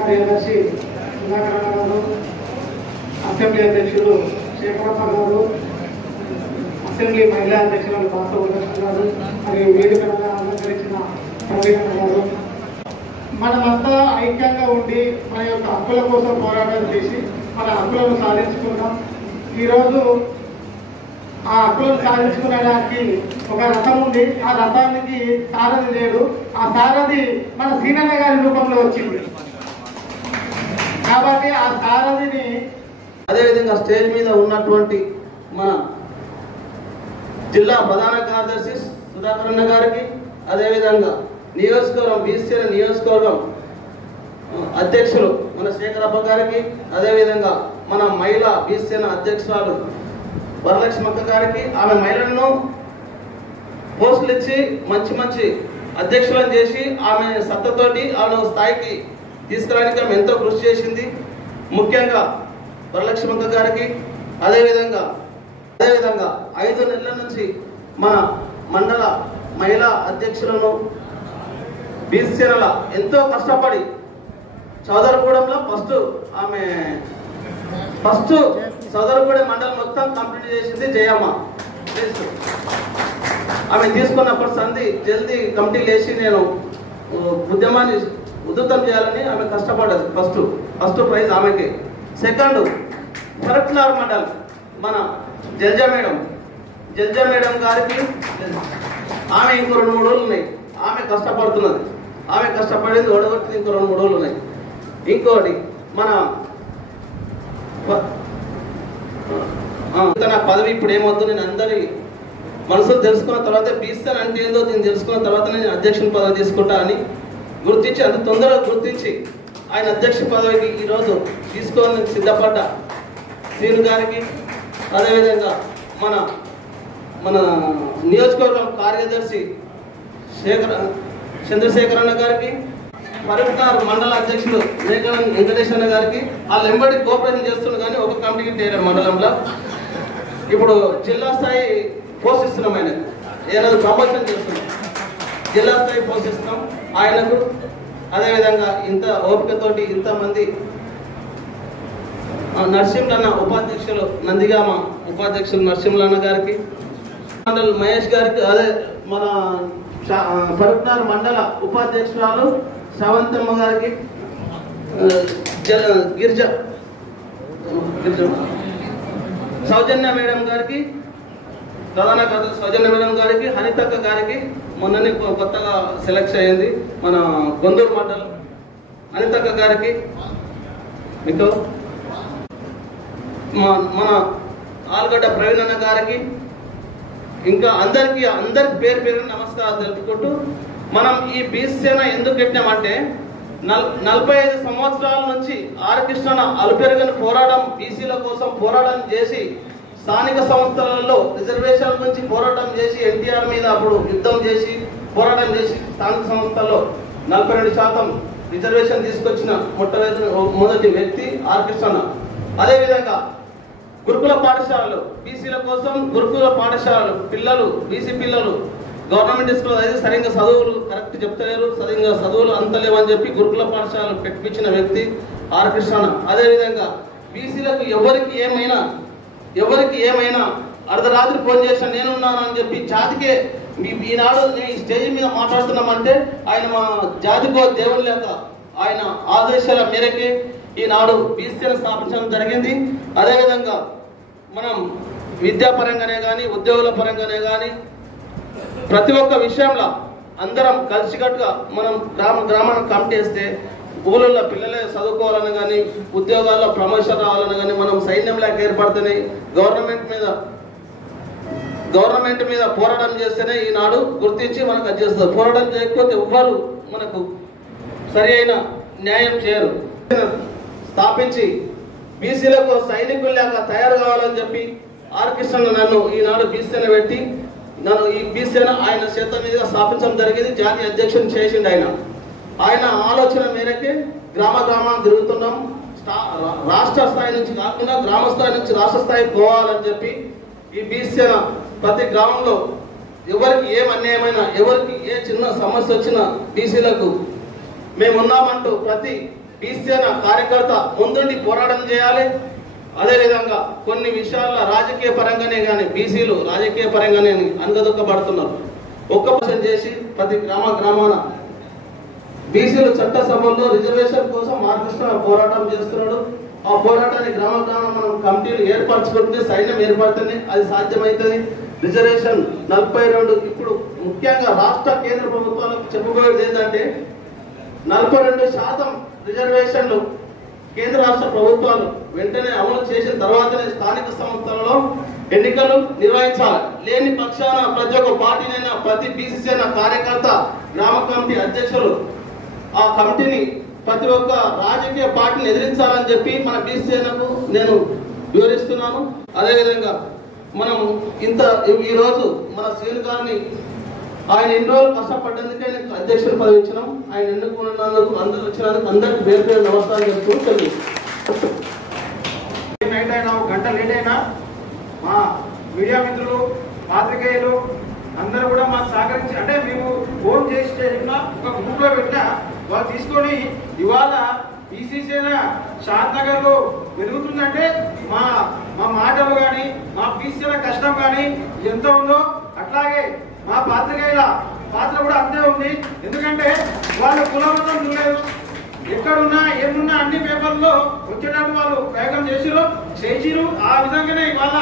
కార్యదర్శి సుధాకర్ గారు, అసెంబ్లీ అధ్యక్షులు శేఖరప్ప గారు, అసెంబ్లీ మహిళా అధ్యక్షులు వాస్తవ గారు మరియు వేదికగా అలంకరించిన ప్రవీణ గారు, మనమంతా ఐక్యంగా ఉండి మన యొక్క హక్కుల కోసం పోరాటం చేసి మన హక్కులను సాధించుకున్నాం. ఈరోజు ఆ హక్కులను సాధించుకునేదానికి ఒక రథం ఉంది. ఆ రథానికి సారథి లేడు. ఆ సారథి మన సీనన్న గారి రూపంలో వచ్చింది. కాబట్టి ఆ సారథిని అదేవిధంగా స్టేజ్ మీద ఉన్నటువంటి మన జిల్లా ప్రధాన కార్యదర్శి సుధాకర్ అన్న గారికి, అదేవిధంగా నియోజకవర్గం బీసీల నియోజకవర్గం అధ్యక్షులు మన శేఖరప్ప గారికి, అదేవిధంగా మన మహిళా బీసీల అధ్యక్షురాలు వరలక్ష్మక్క గారికి, ఆమె మహిళలను పోస్టులు ఇచ్చి మంచి మంచి అధ్యక్షులను చేసి ఆమె సత్తతోటి ఆమె స్థాయికి తీసుకురావడానికి ఆమె ఎంతో కృషి చేసింది. ముఖ్యంగా వరలక్ష్మక్క గారికి, అదేవిధంగా 5 నెలల నుంచి మన మండల మహిళా అధ్యక్షులను బీసీల ఎంతో కష్టపడి చౌదరగూడెంలో ఫస్ట్ చౌదరగూడెం మండలం మొత్తం కంప్లీట్ చేసింది జయమ్మ. ఆమె తీసుకున్నప్పుడు సంధి జల్దీ కమిటీ లేచి నేను ఉద్యమాన్ని ఉధృతం చేయాలని ఆమె కష్టపడ్డది. ఫస్ట్ ప్రైజ్ ఆమెకి. సెకండ్ ఫరక్నార్ మండల్ మన జల్జా మేడం గారికి ఆమె ఇంకో 2-3 రోజులు ఉన్నాయి. ఆమె కష్టపడుతున్నది. ఆమె కష్టపడింది ఓడగొట్టింది ఇంకో 2-3 రోజులు ఉన్నాయి. ఇంకోటి మన నా పదవి ఇప్పుడు ఏమవుతుంది, నేను అందరి మనసులు తెలుసుకున్న తర్వాత బీసీ అంటే ఏందో నేను తెలుసుకున్న తర్వాత నేను అధ్యక్షుని పదవి తీసుకుంటా అని గుర్తించి, అంత తొందరగా గుర్తించి ఆయన అధ్యక్ష పదవికి ఈరోజు తీసుకోవాలని సిద్ధపడ్డ శ్రీను గారికి, అదేవిధంగా మన నియోజకవర్గం కార్యదర్శి చంద్రశేఖర్ అన్న గారికి, ఫరక్నార్ మండల అధ్యక్షులు మేఘనం వెంకటేష్ అన్న గారికి, వాళ్ళు ఎంబడి కోఆపరేషన్ చేస్తున్నారు కానీ ఒక కమిటీకి చేయడం మండలంలో. ఇప్పుడు జిల్లా స్థాయి పోస్ట్ ఇస్తున్నాం. ఆయన ఏనాడు ప్రమోషన్ చేస్తున్నాం, జిల్లా స్థాయి పోస్ట్ ఇస్తున్నాం ఆయనకు. అదేవిధంగా ఇంత ఓపికతోటి ఇంతమంది నరసింహన్న ఉపాధ్యక్షులు నందిగామ ఉపాధ్యక్షులు నరసింహన్న గారికి, మండల్ మహేష్ గారికి, అదే మన ఫరక్నార్ మండల ఉపాధ్యక్షురాలు శ్రవంతమ్మ గారికి, గిరిజ సౌజన్య మేడం గారికి, ప్రధాన కార్యదర్శి సౌజన్య మేడం గారికి, హరితక్క గారికి, మొన్ననే కొత్తగా సెలెక్ట్ అయ్యింది మన గొందూరు మండల్ హరితక్క గారికి, మీకు మన ఆల్గడ్డ ప్రవీణ్ అన్న గారికి, ఇంకా అందరికి పేరు పేరు నమస్కారాలు తెలుపుకుంటూ, మనం ఈ బీసీసేన ఎందుకు పెట్టినామంటే 45 సంవత్సరాల నుంచి ఆర్ కృష్ణ అలుపెరుగని పోరాటం బీసీల కోసం పోరాటం చేసి స్థానిక సంస్థలలో రిజర్వేషన్ల నుంచి పోరాటం చేసి ఎన్టీఆర్ మీద అప్పుడు యుద్ధం చేసి పోరాటం చేసి స్థానిక సంస్థల్లో 42% రిజర్వేషన్ తీసుకొచ్చిన మొదటి వ్యక్తి ఆర్ కృష్ణ. అదేవిధంగా గురుకుల పాఠశాలలు బీసీల కోసం గురుకుల పాఠశాలలు పిల్లలు బీసీ పిల్లలు గవర్నమెంట్ స్కూల్ అయితే సరిగ్గా చదువులు కరెక్ట్ చెప్తలేరు, సరిగ్గా చదువులు అంతలేవని చెప్పి గురుకుల పాఠశాలలు పెట్టించిన వ్యక్తి ఆర్ కృష్ణ. అదేవిధంగా బీసీలకు ఎవరికి ఏమైనా అర్ధరాత్రి ఫోన్ చేసిన నేనున్నాను అని చెప్పి జాతికే ఈనాడు ఈ స్టేజ్ మీద మాట్లాడుతున్నామంటే ఆయన మా జాతికో దేవుడు లేక ఆయన ఆదేశాల మేరకే ఈనాడు బీసీలను స్థాపించడం జరిగింది. అదేవిధంగా మనం విద్యాపరంగానే కానీ ఉద్యోగుల పరంగానే కానీ ప్రతి ఒక్క విషయంలో అందరం కలిసికట్టుగా మనం గ్రామానికి కమిటీ వేస్తే ఊళ్ళల్లో పిల్లలే చదువుకోవాలని కానీ ఉద్యోగాల్లో ప్రమోషన్ రావాలని కానీ మనం సైన్యంలాగా ఏర్పడితేనే గవర్నమెంట్ మీద పోరాటం చేస్తేనే ఈనాడు గుర్తించి మనకు అది చేస్తారు. పోరాటం చేయకపోతే ఎవ్వరు మనకు సరి అయిన న్యాయం చేయరు. స్థాపించి బీసీలకు సైనికుల్లాగా తయారు కావాలని చెప్పి ఆర్ కృష్ణ నన్ను ఈనాడు బీసీని పెట్టి నన్ను ఈ బీసీని ఆయన చేత మీద స్థాపించడం జరిగింది. జాతీయ అధ్యక్షుని చేసిండు ఆయన ఆలోచన మేరకే గ్రామం తిరుగుతున్నాం. రాష్ట్ర స్థాయి నుంచి కాకుండా గ్రామ స్థాయి నుంచి రాష్ట్ర స్థాయికి పోవాలని చెప్పి ఈ బీసీ ప్రతి గ్రామంలో ఎవరికి ఏం అన్యాయమైనా ఎవరికి ఏ చిన్న సమస్య వచ్చినా బీసీలకు మేమున్నామంటూ ప్రతి బీసీఎన కార్యకర్త ముందుండి పోరాటం చేయాలి. అదేవిధంగా కొన్ని విషయాల్లో రాజకీయ పరంగానే కానీ బీసీలు రాజకీయ పరంగానే అనగదొక్కబడుతున్నారు. ఒక్క పర్సెంట్ చేసి ప్రతి గ్రామాన బీసీలు చట్టసభల్లో రిజర్వేషన్ కోసం మార్గదర్శక పోరాటం చేస్తున్నాడు. ఆ పోరాటాన్ని గ్రామం మనం కమిటీలు ఏర్పరచుకుంటే సైన్యం ఏర్పడుతుంది, అది సాధ్యమవుతుంది. రిజర్వేషన్ 42 ఇప్పుడు ముఖ్యంగా రాష్ట్ర కేంద్ర ప్రభుత్వాలకు చెప్పబోయేది ఏంటంటే 42% రిజర్వేషన్లు కేంద్ర రాష్ట్ర ప్రభుత్వాలు వెంటనే అమలు చేసిన తర్వాతనే స్థానిక సంస్థలలో ఎన్నికలు నిర్వహించాలి. లేని పక్షాన ప్రతి ఒక్క పార్టీనైనా ప్రతి బీసీసీ కార్యకర్త గ్రామ కమిటీ అధ్యక్షులు ఆ కమిటీని ప్రతి ఒక్క రాజకీయ పార్టీని ఎదిరించాలని చెప్పి మన బీసీసీలకు నేను వివరిస్తున్నాను. అదేవిధంగా మనం ఈ రోజు మన శ్రీను గారిని ఆయన ఎన్ని రోజులు కష్టపడ్డందుకే అధ్యక్షులు పదవి ఇచ్చినాం. ఆయన ఎన్నుకున్నందుకు అందరూ వచ్చినందుకు అందరికి పేరు పేరు నమస్కారం చెప్తూ తెలియదు. నైట్ అయినా ఒక గంట లేట్ అయినా మా మీడియా మిత్రులు పాత్రికేయులు అందరూ కూడా మాకు సహకరించి అంటే మేము ఫోన్ చేసి చెప్పినా ఒక గ్రూప్ లో పెట్టినా వాళ్ళు తీసుకొని ఇవాళ బీసీసీ షాద్ నగర్ లో పెరుగుతుందంటే మా మాటలు కానీ మా బీసీల కష్టం కానీ ఎంత ఉందో అట్లాగే మా పాత్రికేయుల పాత్ర కూడా అంతే ఉంది. ఎందుకంటే వాళ్ళు కులమతం చూడలేదు, ఎక్కడున్నా ఏమున్నా అన్ని పేపర్లో వచ్చేటప్పుడు వాళ్ళు ప్రయోగం చేసిరు. ఆ విధంగానే ఇవాళ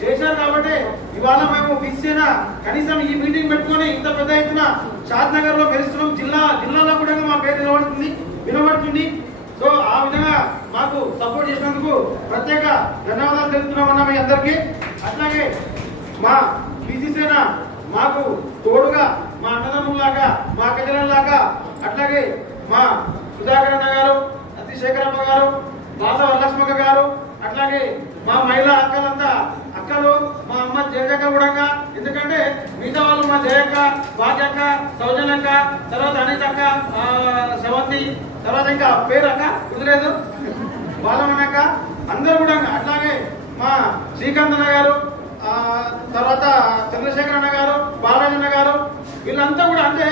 చేశారు. కాబట్టి ఇవాళ మేము బీసీన కనీసం ఈ మీటింగ్ పెట్టుకొని ఇంత పెద్ద ఎత్తున షాద్ నగర్ లో మెరుస్తున్నాం. జిల్లాలో కూడా మా పేరు వినబడుతుంది. సో ఆ విధంగా మాకు సపోర్ట్ చేసినందుకు ప్రత్యేక ధన్యవాదాలు తెలుపుతున్నామన్నా మీ అందరికీ. అట్లాగే మా బీసీసేన మాకు తోడుగా మా అన్నదమ్ములాగా మా అక్కజనంలాగా అట్లాగే మా సుధాకర్ అన్న గారు, అతిశేఖరమ్మ గారు, బాస వరలక్ష్మక్క గారు, అట్లాగే మా మహిళా అక్కలు మా అమ్మ జయక్క కూడా. ఎందుకంటే మిగతా వాళ్ళు మా జయక్క, భాగ్యక్క, సౌజన్యక్క, తర్వాత అనితక్క, శవంతి, తర్వాత ఇంకా పేరు అక్క కుదరలేదు బాలమన్నక్క అందరూ కూడా. అట్లాగే మా శ్రీకాంత్ అన్న గారు, తర్వాత చంద్రశేఖర్ అన్న గారు, బాలరాజన్న గారు, వీళ్ళంతా కూడా అంటే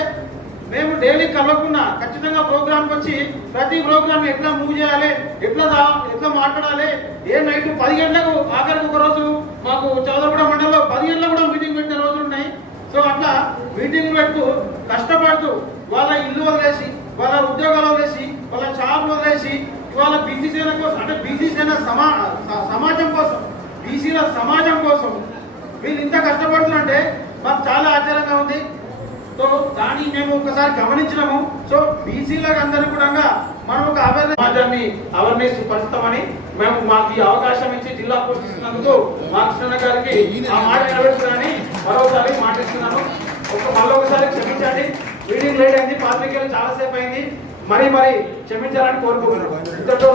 మేము డైలీ కలవకుండా ఖచ్చితంగా ప్రోగ్రామ్కి వచ్చి ప్రతి ప్రోగ్రామ్ ఎట్లా మూవ్ చేయాలి, ఎట్లా మాట్లాడాలి. ఏ నైట్ 10 గంటలకు ఆఖరికి ఒక రోజు మాకు చౌదరగూడ మండలంలో 10 గంటలకు కూడా మీటింగ్ పెట్టిన రోజులు ఉన్నాయి. సో అట్లా మీటింగ్ పెడుతూ కష్టపడుతూ వాళ్ళ ఇల్లు వదిలేసి, వాళ్ళ ఉద్యోగాలు వదిలేసి, వాళ్ళ జాబ్ వదిలేసి ఇవాళ బీసీసీల కోసం అంటే బీసీసీల సమాజం కోసం, బీసీల సమాజం కోసం వీళ్ళు ఇంత కష్టపడుతుంటే మాకు చాలా ఆశ్చర్యంగా ఉంది. సో దాన్ని మేము ఒకసారి గమనించినాము. సో బీసీలకు అందరికీ కూడా మనం ఒక అవేర్నెస్ పరుస్తామని మేము మాకు ఈ అవకాశం ఇచ్చి జిల్లా పోషిస్తున్నందుకు మా కృష్ణ గారికి ఆ మాట నిలబెడుతున్నానని మరోసారి మాటిస్తున్నాను. మళ్ళీ ఒకసారి క్షమించండి, మీటింగ్ లేట్ అయింది, పాత్రికేయులు చాలాసేపు అయింది, మరి క్షమించాలని కోరుకుంటున్నాను. ఇంతతో